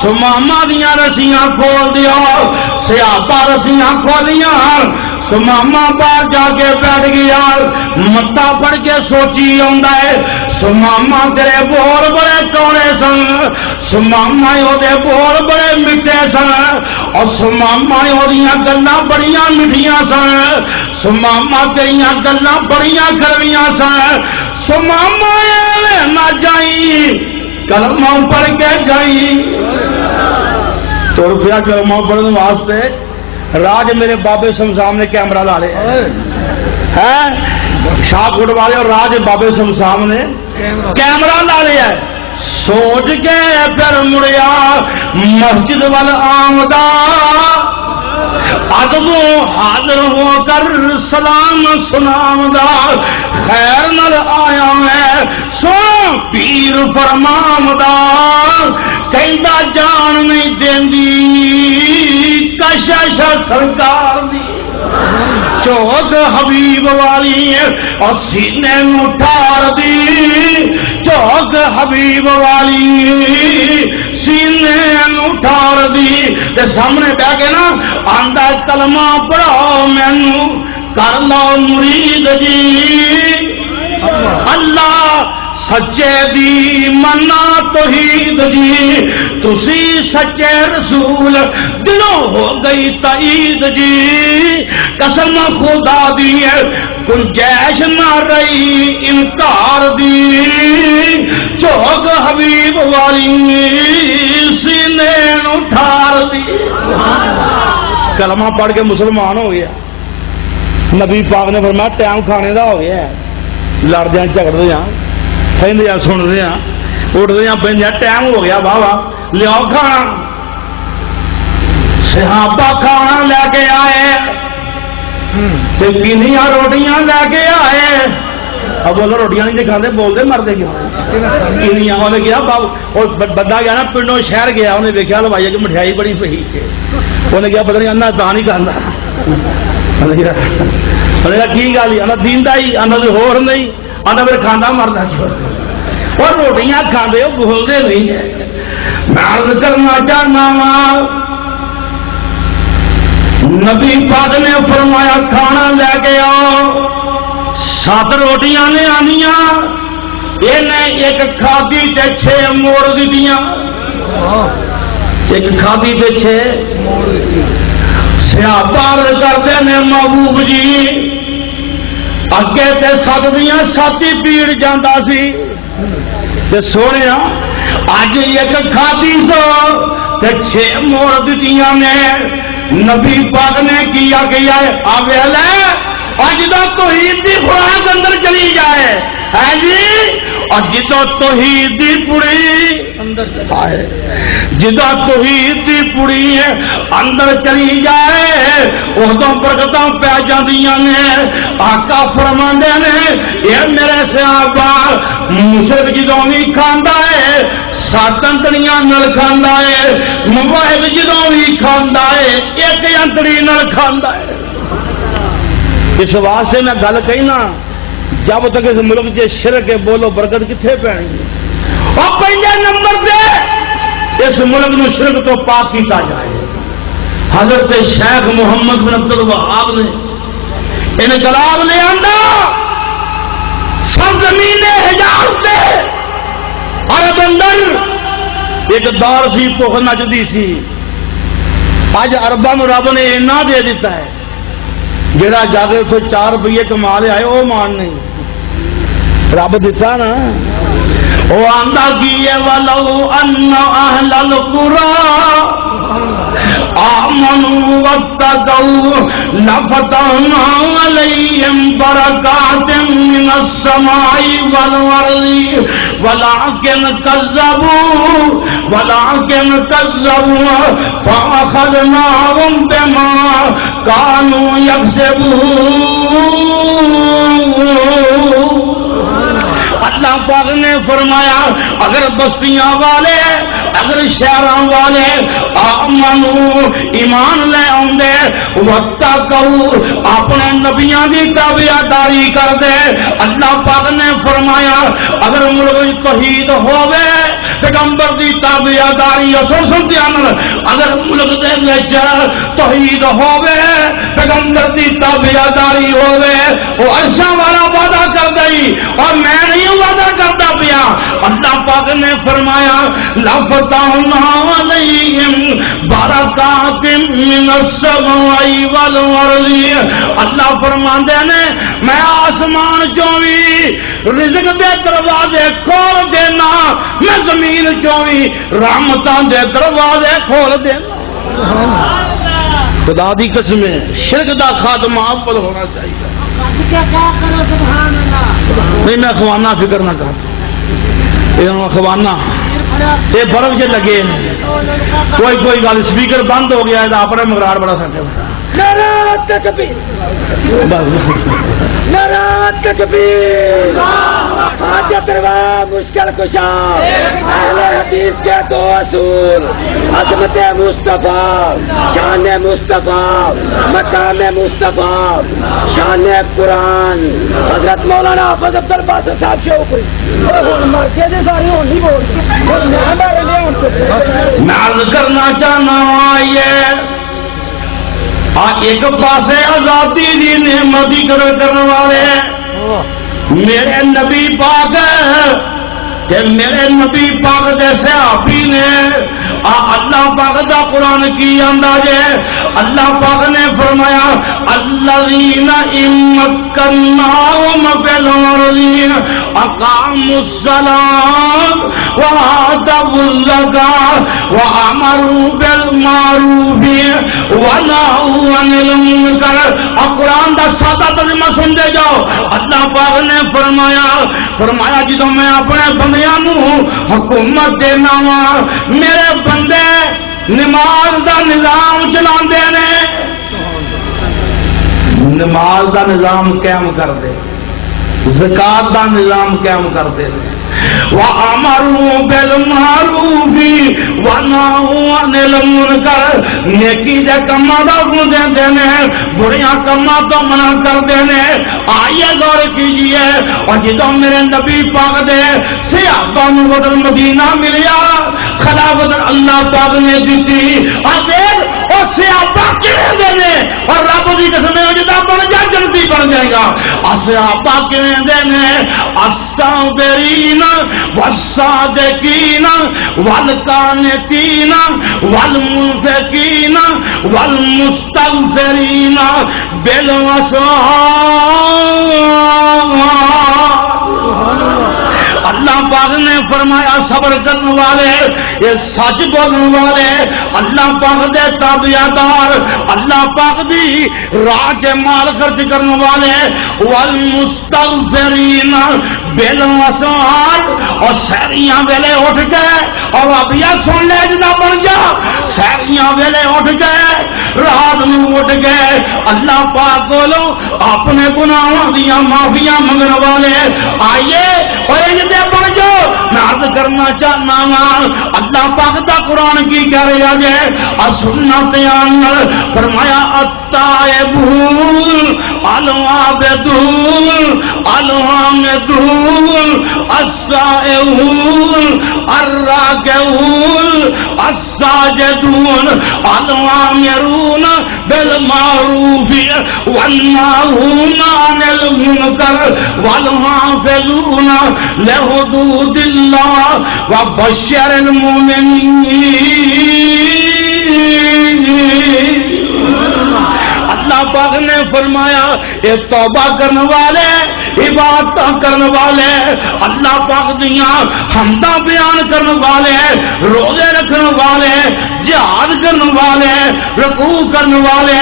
سماما دیاں رسیاں کھول دیو صحابہ رسیاں کھولیاں سماما باہر جا کے بیٹھ گیا متا پڑھ کے سوچی آندا ہے سماما تیرے بول بڑے چوڑے سن سماما دے بول بڑے میٹھے سن اور سماما دیاں گلاں بڑیاں میٹھیاں سن سماما تیریاں گلاں بڑیاں کڑویاں سن سماما نہ جائی کلمہ پڑھ کے گئی تر پیا کلمہ پڑھنے واسطے راج میرے بابے شمشان نے کیمرہ لا لیا ہے شاہ کوٹ والے اور راج بابے شمشان نے کیمرہ لا لیا ہے سوچ کے پھر مڑیا مسجد وال آمدہ ادب حاضر ہو کر سلام سنامدہ خیر نال آیا ہے سو پیر فرمامدہ کہندا جان نہیں دیندی کشش سرکار دی چوک حبیب والی اور سینے نو ٹھار دی چوک حبیب والی سینے نو ٹھار دی تے سامنے بیٹھ کے نا آندا کلمہ پڑھاؤ مینوں کر لو مرید جی اللہ سچے دی منا توحید جی تسی سچے رسول دلوں ہو گئی تائید جی قسم خدا دی گنجائش نہ رہی انکار دی چوک حبیب والی سینے نو ٹھار دی کلمہ پڑھ کے مسلمان ہو گیا نبی پاک نے فرمایا ٹائم کھانے دا ہو گیا ہے لڑدے ہیں جھگڑدے ہیں کہندے ہیں سنتے ہیں اٹھتے ہیں پہنتے ہیں ٹائم ہو گیا واہ واہ لیاؤ کھانا صحابہ کھانا لے کے آئے کنیاں روٹیاں لے کے آئے اب بولو روٹیاں نہیں کھاتے بولتے مرتے کیوں کنیاں انہیں کیا اور بندہ گیا نا پنڈوں شہر گیا انہیں دیکھا لوائی کہ مٹھائی بڑی صحیح ہے انہیں کیا پتہ نہیں انا تا نہیں کھانا انہیں کہا کی گل آنا دیندا ہی آنا تو ہور نہیں آنا پھر کھانا مرنا کیوں اور روٹیاں کھاندے ہو بولتے نہیں میں عرض کرنا چاہنا وا نبی پاک نے فرمایا کھانا لے کے آؤ 7 روٹیاں نے آنیاں انہیں ایک کھادی تے 6 موڑ دیتیاں ایک کھادی تے 6 صحابہ کرتے نے محبوب جی اگے تے سدیاں ساتھی پیڑ جاندہ سی تے سونیا اج ایک کھادی سو تے 6 موڑ دتیاں نے نبی پاک نے کیا کیا ہے آویلے اج دا توحید دی خوراک اندر چلی جائے ہے جی اور جدو توحید دی پڑی اندر چلائے جدو توحید دی پڑی ہے اندر چلی جائے ادو برکتاں پہ جاندیاں نے آقا فرماندے نے اے میرے صحابہ مشرک جدو بھی کھاندا ہے 7 انتڑیاں نال کھاندا ہے موبائل جدو بھی کھاندا ہے 1 انتڑی نال کھاندا ہے اس واسطے میں گل کہنا جب تک اس ملک کے شرک کے بولو برکت کتنے پینی اور پہلے نمبر پہ اس ملک میں شرک تو پاک کیتا جائے حضرت شیخ محمد بن عبد الوہاب نے انقلاب لے آندا سرزمین حجاز تے عرب اندر ایک دور سی پوخ نچدی سی اج ارباں نوں رب نے اینا دے دیتا ہے جڑا جا کے اتنے 4 روپیے کما لے آئے وہ مان نہیں رب دیتا نا وہ آندا کی ہے ولو ان اہل القرى آمنوا واتقوا لفتحنا عليهم بركات من السماء والأرض ولكن كذبوا فأخذناهم بما كانوا يكسبون اللہ پاک نے فرمایا اگر بستیاں والے اگر شہراں والے آمنو ایمان لے آندے واتقوا اپنے نبیاں دی تابعداری کر دے اللہ پاک نے فرمایا اگر ملک توحید ہووے پیغمبر دی تابعداری سن دھیان اگر ملک دے وچ توحید ہووے پیغمبر دی تابعداری ہووے او عرشاں والا وعدہ کر دئی اور میں نہیں وعدہ کرتا پیا اللہ پاک نے فرمایا لفتحنا علیہم برکات من السماء والارض اللہ فرماندے نے میں آسمان چوں بھی رزق دے دروازے کھول دینا میں زمین چوں بھی رحمتاں دے دروازے کھول دینا خدا دی قسم ہے شرک دا خاتمہ افضل ہونا چاہیے نہیں میں خوانا فکر نہ کر خوانا یہ برف سے لگے کوئی گل سپیکر بند ہو گیا ہے اپنے مغرار بڑا سکتے نعرہ تکبیر نعرہ تکبیر حاجت روا مشکل کشا اہل حدیث کے 2 اصول عظمت مصطفیٰ شان مصطفیٰ مقام مصطفیٰ شان قرآن حضرت مولانا حافظ عبد الباسط صاحب سے کوئی مرکے دے ساری ہوں نہیں بولتے میں عرض کرنا چاہنا یہ ایک پاسے آزادی دی نعمت دی قدر کرنے والے میرے نبی پاک کہ میرے نبی پاک جیسے صحابی نے اللہ پاک دا قرآن کی اندازے اللہ پاک نے فرمایا الذین امکناہم فی الارض اقاموا الصلاۃ وآتوا الزکاۃ وامروا بالمعروف ونہوا عن المنکر قرآن دا سادہ ترجمہ سن دے جاؤ اللہ پاک نے فرمایا جدوں میں اپنے بندیاں نوں حکومت دینا وا میرے بندے نماز دا نظام چلاندے نے نماز دا نظام قائم کر دے زکات دا نظام قائم کر دے وَأَمَرُوا بِالْمَعْرُوفِ وَنَهَوْا عَنِ الْمُنكَرِ نیکی دے کماں دا حکم دیندے نے بڑیاں کماں تو منع کردے نے آئیے غور کیجئے اور جدوں میرے نبی پاک دے صحابہ نوں وطن مدینہ ملیا خلافت اللہ پاک نے دتی دیکھ اور صحابہ کیویں دے نے اور رب دی قسم ہے جدا بن جا جنتی بن جائے گا صحابہ کیویں دے نے الصابرین والصادقین والقانتین والمنفقین والمستغفرین بالاسحار۔ اللہ پاک نے فرمایا صبر کرنے والے، یہ سچ بولنے والے، اللہ پاک دے تابعدار، اللہ پاک دی راہ کے مال خرچ کرنے والے، والمستغفرین بالاسحار، اور سحریاں ویلے اٹھ گئے، اور اب یہ سن لے جدا بن جا، سحریاں ویلے اٹھ گئے، رات میں اٹھ گئے، اللہ پاک بولو اپنے گناہوں دیا معافیاں منگنے والے، آئیے اور بن جاؤ۔ میں عرض کرنا چاہنا ہوں اللہ پاک دا قرآن کی کہہ رہا ہے السنت فرمایا التائبون العابدون الحامدون السائحون الراکعون الساجدون العامرون بالمعروف والناهون عن المنکر والحافظون لحدود اللہ وبشر المؤمنین۔ اللہ پاک نے فرمایا یہ توبہ کرنے والے، عبادت کرنے والے، اللہ پاک دیاں حمداں بیان کرنے والے، روزے رکھنے والے، جہاد کرنے والے، رکوع کرنے والے،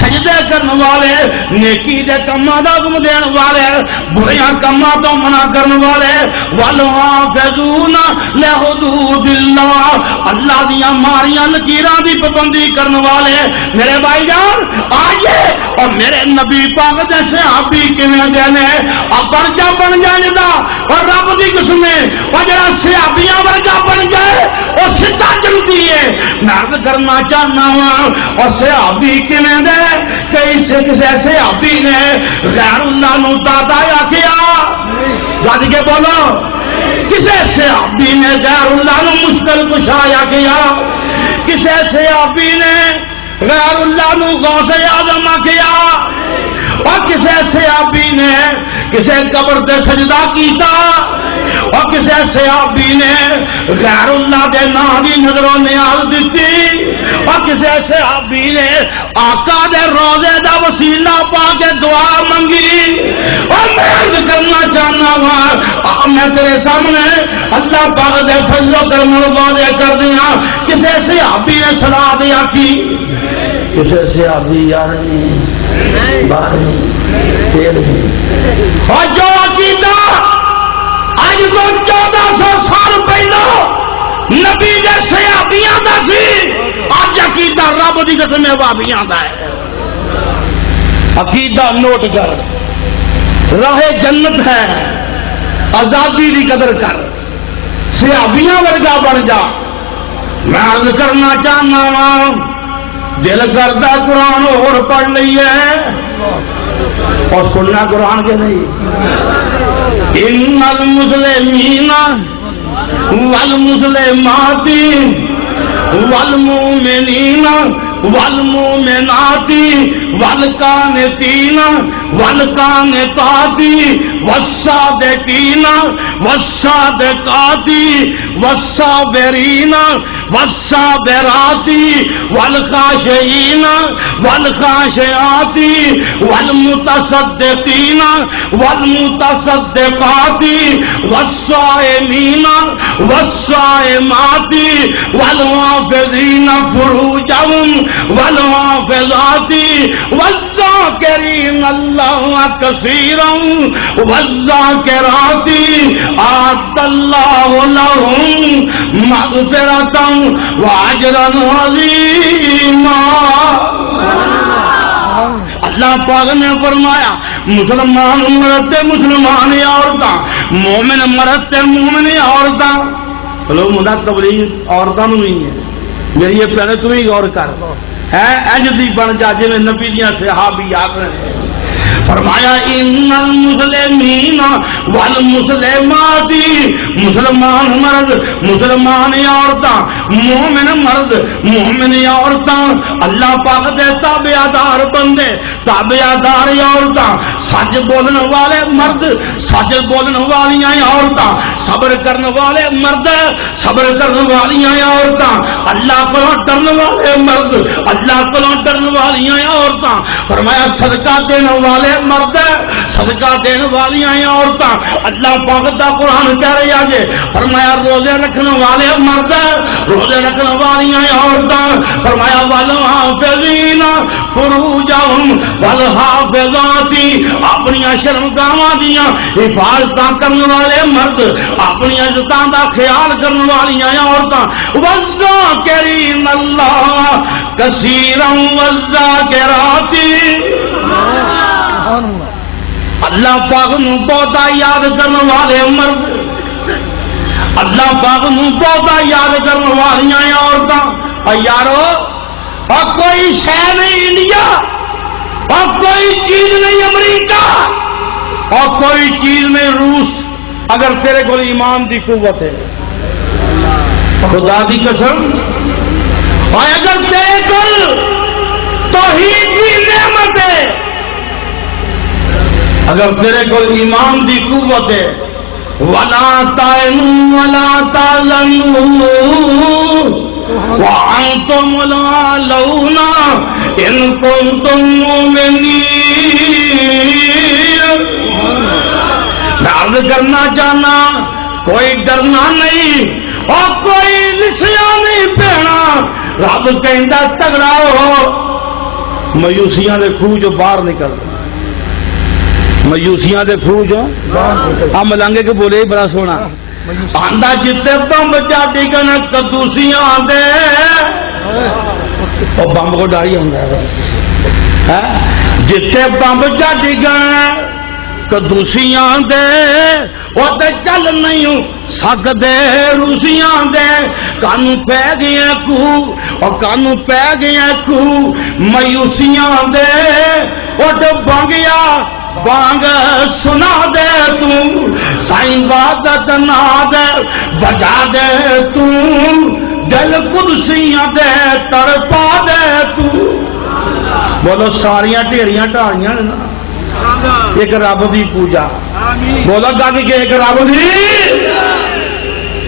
سجدے کرنے والے، نیکی دے کماں دا حکم دین والے، بریاں کماں تو منع کرنے والے، والحافظون لحدود اللہ، اللہ دیاں ماریاں لکیراں دی پابندی کرنے والے۔ میرے بھائی جان آئیے اور میرے نبی پاک دے صحابی کیویں دے نے ورگا بن جائے دا، اور رب دی قسم اور جڑا صحابیاں ورگا بن جائے وہ سیدھا جنتی ہے۔ میں عرض کرنا چاہنا ہوں اور صحابی کیویں دے کئی سے کسے صحابی نے غیر اللہ نو دادا آکھیا، گج کے بولو، کسے صحابی نے غیر اللہ نو مشکل کشایا کیا، کسے صحابی نے غیر اللہ نو غوث اعظم کیا، اور کسے صحابی نے کسے قبر تے سجدہ کیتا، اور کسے صحابی نے غیر اللہ دے نام دی نظروں نیاز دتی، اور کسے صحابی نے آقا دے روزے دا وسیلہ پا کے دعا منگی۔ اور میں عرض کرنا چاہنا ہوں میں تیرے سامنے اللہ پاک دے فضل و کرم وعدے کر دیا، کسے صحابی نے صلاح دیا کی، کسے صحابی یار اور جو عقیدہ آج کو 1400 سال پہلو نبی دے صحابیاں دا سی، آج عقیدہ رب دی قسم وہابیاں دا ہے۔ عقیدہ نوٹ کر، راہ جنت ہے، آزادی دی قدر کر، صحابیاں ورگا بن جا۔ میں عرض کرنا چاہنا ہوں دل کرتا قرآن اور پڑھ لئیے اور سننا قرآن کے نہیں۔ ان المسلمین والمسلمات والمؤمنین والمؤمنات والقانتین والقانتات والصادقین والصادقات والصابرین والصابرات والخاشعین والخاشعات والمتصدقین والمتصدقات والصائمین والصائمات والحافظین فروجهم والحافظات والذاکرین اللہ کثیرا والذاکرات اعد اللہ لهم مغفرۃ واجرا عظیما۔ اللہ پاک نے فرمایا مسلمان مرد مسلمان عورتاں، مومن مرد مومن عورتاں۔ چلو مدد تبلیغ عورتوں نہیں ہے، میری یہ پہلے تم ہی غور کر ہے اج دی بن جا جی نبی دیاں صحابی آخر فرمایا ان المسلمین والمسلمات، مسلمان مرد مسلمان عورتاں، مومن مرد مومن عورتاں، اللہ پاک دے تابعدار بندے تابعدار عورتاں، سچ بولن والے مرد سچ بولن والیاں عورتاں، صبر کرن والے مرد صبر کرن والیاں عورتاں، اللہ کو ڈرن والے مرد اللہ کو ڈرن والیاں عورتاں، فرمایا صدقہ دین والے مرد صدقہ دین والیاں عورتاں، اللہ پاک دا قرآن کہہ رہا ہے، فرمایا روزے رکھن والے مرد روزے رکھن والیاں عورتاں، فرمایا والحافظین فروجہم والحافظات، اپنی شرمگاہاں دیاں حفاظتاں کرن والے مرد، اپنی عزتاں دا خیال کرن والیاں عورتاں، والذاکرین اللہ کثیرا والذاکرات، اللہ پاک نو بہتا یاد کرن والے مرد اللہ پاک نو بہتا یاد کرن والیاں عورتاں۔ اور یارو اور کوئی شے نہیں انڈیا اور کوئی چیز نہیں امریکہ اور کوئی چیز نہیں روس، اگر تیرے کو ایمان دی قوت ہے خدا دی قسم، اور اگر تیرے کو توحید کی نعمت ہے، اگر تیرے کو ایمان دی قوت ہے، وَلَا تَعِنُوا وَلَا تَعْلَنُوا وَأَنْتُمُ الْأَعْلَوْنَ إِن كُنتُم مُّؤْمِنِينَ۔ میں عرض کرنا چاہنا کوئی ڈرنا نہیں اور کوئی لسیا نہیں پینا، رب کہندا تگڑا ہو، مایوسیاں دے خوہ جو باہر نکل، مایوسیاں دے خوہ جو ہم ملانگے کے بولے ہی بڑا سونا آندا جتے بمب چاٹی گن کدوسیاں دے، اور بمب کو ڈاری ہوں گا جتے بمب چاٹی گن کدوسیاں دے وہ تے چل نہیں سکدے روسیاں دے، کانوں پہ گئے خوہ اور کانوں پہ گئے خوہ مایوسیاں دے، اٹھ بانگیا بانگ سنا دے تو، سائیں وعدت ناد بجا دے تو، دل قدسیاں دے تڑپا دے تو۔ بولو ساریاں ڈھیریاں ڈھالیاں ایک رب دی پوجا، بولو گا کہ ایک رب دی،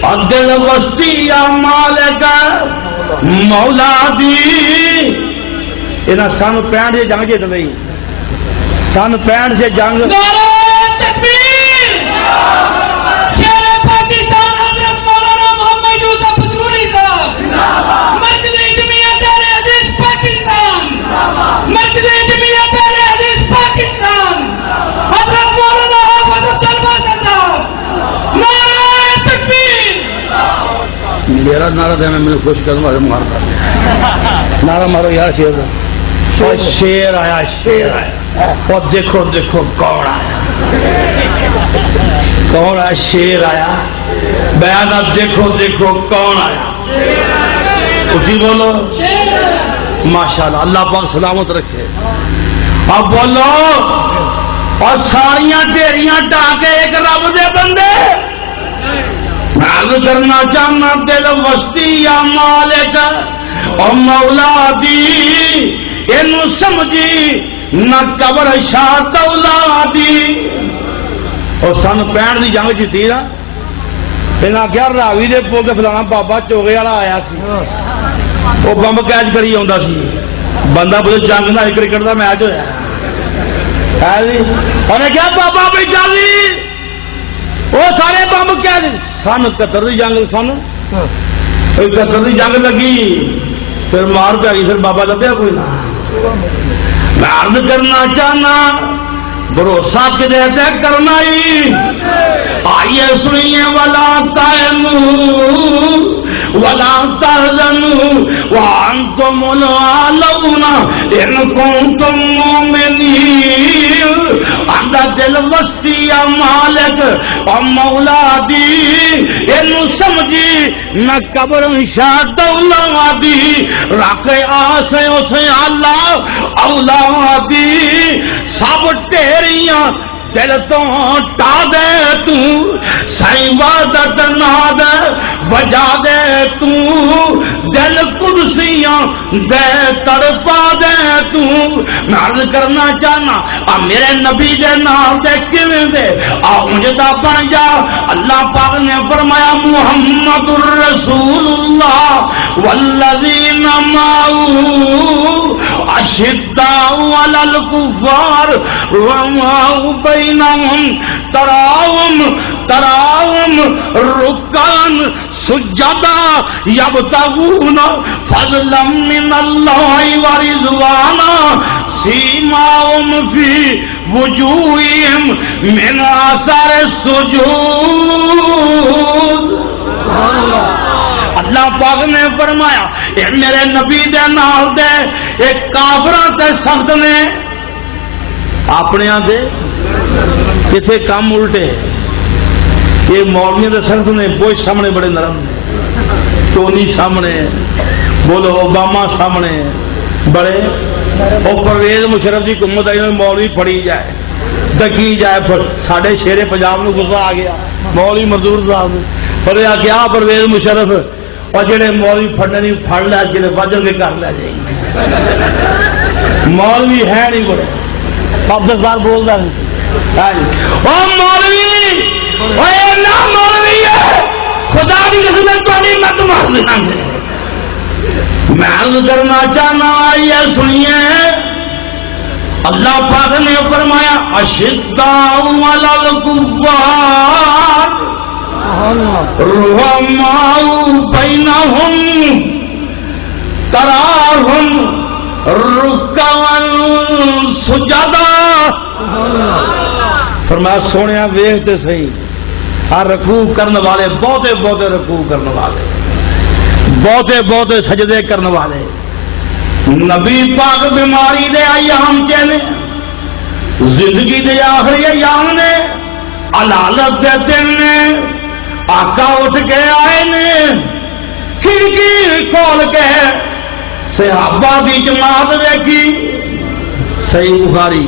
اور دل وسطی یا مالک مولا دی۔ انہاں سن 65 سے جنگ جیت لئی، سن 65 سے جنگ، نعرہ تکبیر، شیر پاکستان حضرت مولانا محمد یوسف پترونی صاحب، مرکزی جمعیت اہل حدیث پاکستان، مرکزی جمعیت اہل حدیث پاکستان، حضرت مولانا حافظ عبدالباسط صاحب، نعرہ تکبیر۔ میرا نعرہ دے میں مجھے خوش کروں والے مارتا نعرہ مارو یار، شیر اور شیر آیا شیر آیا، اور دیکھو دیکھو کون آیا کون آیا، شیر آیا بیانہ، دیکھو دیکھو کون آیا، اسی بولو ماشاءاللہ، اللہ پاک سلامت رکھے۔ اب بولو اور ساریاں ڈھیریاں ڈھا کے ایک رب دے بندے، میں عرض کرنا چاہنا دل وسطی یا مالک اور مولا دی، اینو سمجھی نہ قبر شاہ تولا دی۔ اور سن 65 دی جنگ جیتی نا، انہاں کیا راوی دے پو کے فلانا بابا چوگے والا آیا سی، وہ بمب کیچ کری آوندا سی، بندہ بولے جنگ نہ کرکٹ دا میچ ہویا ہے، انہیں کیا بابا بھی چلی وہ سارے بمب کیچ، سن 71 دی جنگ، سن 71 دی جنگ لگی، پھر مار پہ گئی، پھر بابا لبیا کوئی نہ۔ میں عرض کرنا چاہنا بھروسہ کدے تے کرنا ہی، آئیے سنیے ولا تہنوا ولا تحزنوا وانتم الاعلون ان کنتم مؤمنین۔ آندا دل وسطی یا مالک او مولا دی اینو سمجھی نہ قبر شاہ دولا دی رکھ آسے اسے اللہ اولادی سب تیریاں دل تو ٹا دے تو سائیں وعدت ناد بجا دے تو دل قدسیاں دے تڑپا دے تو میں عرض کرنا چاہنا میرے نبی دے نام دے کیویں دے مجھدا بن جا اللہ پاک نے فرمایا محمد الرسول اللہ والذین معه اشداء علی الکفار رحماء بینہم تراہم رکعاً سجدا یبتغون فضلا من اللہ ورضوانا سیماہم فی وجوہہم من اثر السجود. اللہ پاک نے فرمایا اے میرے نبی دے نال دے ایک کافراں تے سخت نے اپنے دے کتنے کام الٹے. یہ مولویوں دے سخت نے بوش سامنے بڑے نرم نے ٹونی سامنے بولو اوباما سامنے بڑے اور پرویز مشرف کی حکومت آئی مولوی پڑی جائے ڈکی جائے پھر ساڈے شیر پنجاب میں غصہ آ گیا مولوی منظور صاحب پر کیا پرویز مشرف اور جڑے مولوی پھڑنے نہیں پھڑ لیا جڑے وجہ کے کر لیا جائیں مولوی ہے نہیں بڑے عبدالزار بول رہا ہے مولوی نہ مولوی ہے خدا کی قسم تاری مت مار دینا. میں عرض کرنا چاہنا آئیے سنیے اللہ پاک نے فرمایا اشداء علی الکفار رحماء بینہم تراہم رکعاً سجدا. فرمایا سونیا ویکھتے صحیح ہر رکوع کرنے والے بہتے بہتے رکوع کرنے والے بہتے بہتے سجدے کرنے والے نبی پاک بیماری دے ایام چلے زندگی دے آخری ایام نے علالت دے دن نے آقا اٹھ کے آئے نے کھڑکی کھول کے صحابہ دی جماعت دیکھی. صحیح بخاری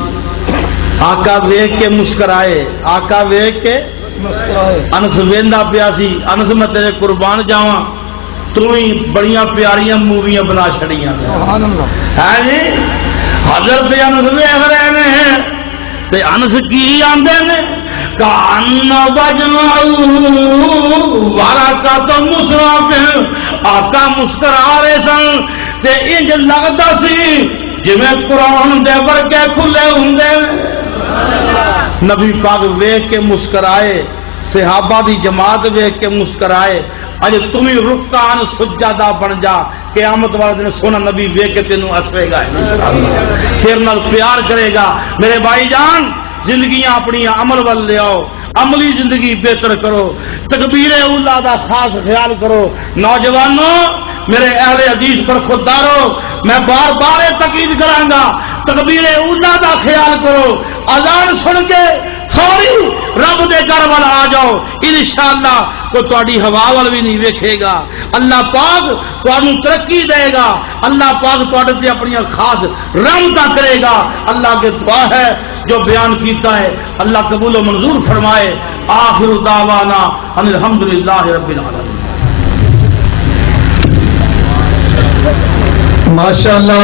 آقا ویکھ کے مسکرائے آقا ویکھ کے انس ویندا پیا سی انس میں تیرے قربان جاواں تو ہی بڑیاں پیاریاں موویاں بنا چھڑیاں ہے جی حضرت انس ویکھ رہے نے تے انس کی آندے نے کان وجنو ورقۃ مصحف آقا مسکرا رہے سن تے انج لگدا سی جویں قرآن دے ورگے کھلے ہوندے. نبی پاک ویکھ کے مسکرائے صحابہ دی جماعت ویکھ کے مسکرائے اج تم ہی رکعاً سجدہ بن جا قیامت والے دن سونا نبی ویکھ کے تینوں ہسے گا تیرے نال پیار کرے گا. میرے بھائی جان زندگیاں اپنی عمل ول لے آؤ عملی زندگی بہتر کرو تکبیر اولا دا خاص خیال کرو. نوجوانوں میرے اہل حدیث پر خوددارو میں بار بار تاکید کراں گا تکبیر اولا دا خیال کرو اذان سن کے فوری رب دے گھر وال آ جاؤ انشاءاللہ کوئی تہاڈی ہوا وال بھی نہیں ویکھے گا. اللہ پاک تانوں ترقی دے گا اللہ پاک تہاڈے تے اپنی خاص رحمتاں کرے گا. اللہ کے دعا ہے جو بیان کیتا ہے اللہ قبول و منظور فرمائے. آخر دعوانا ان الحمدللہ رب العالمین. ماشاءاللہ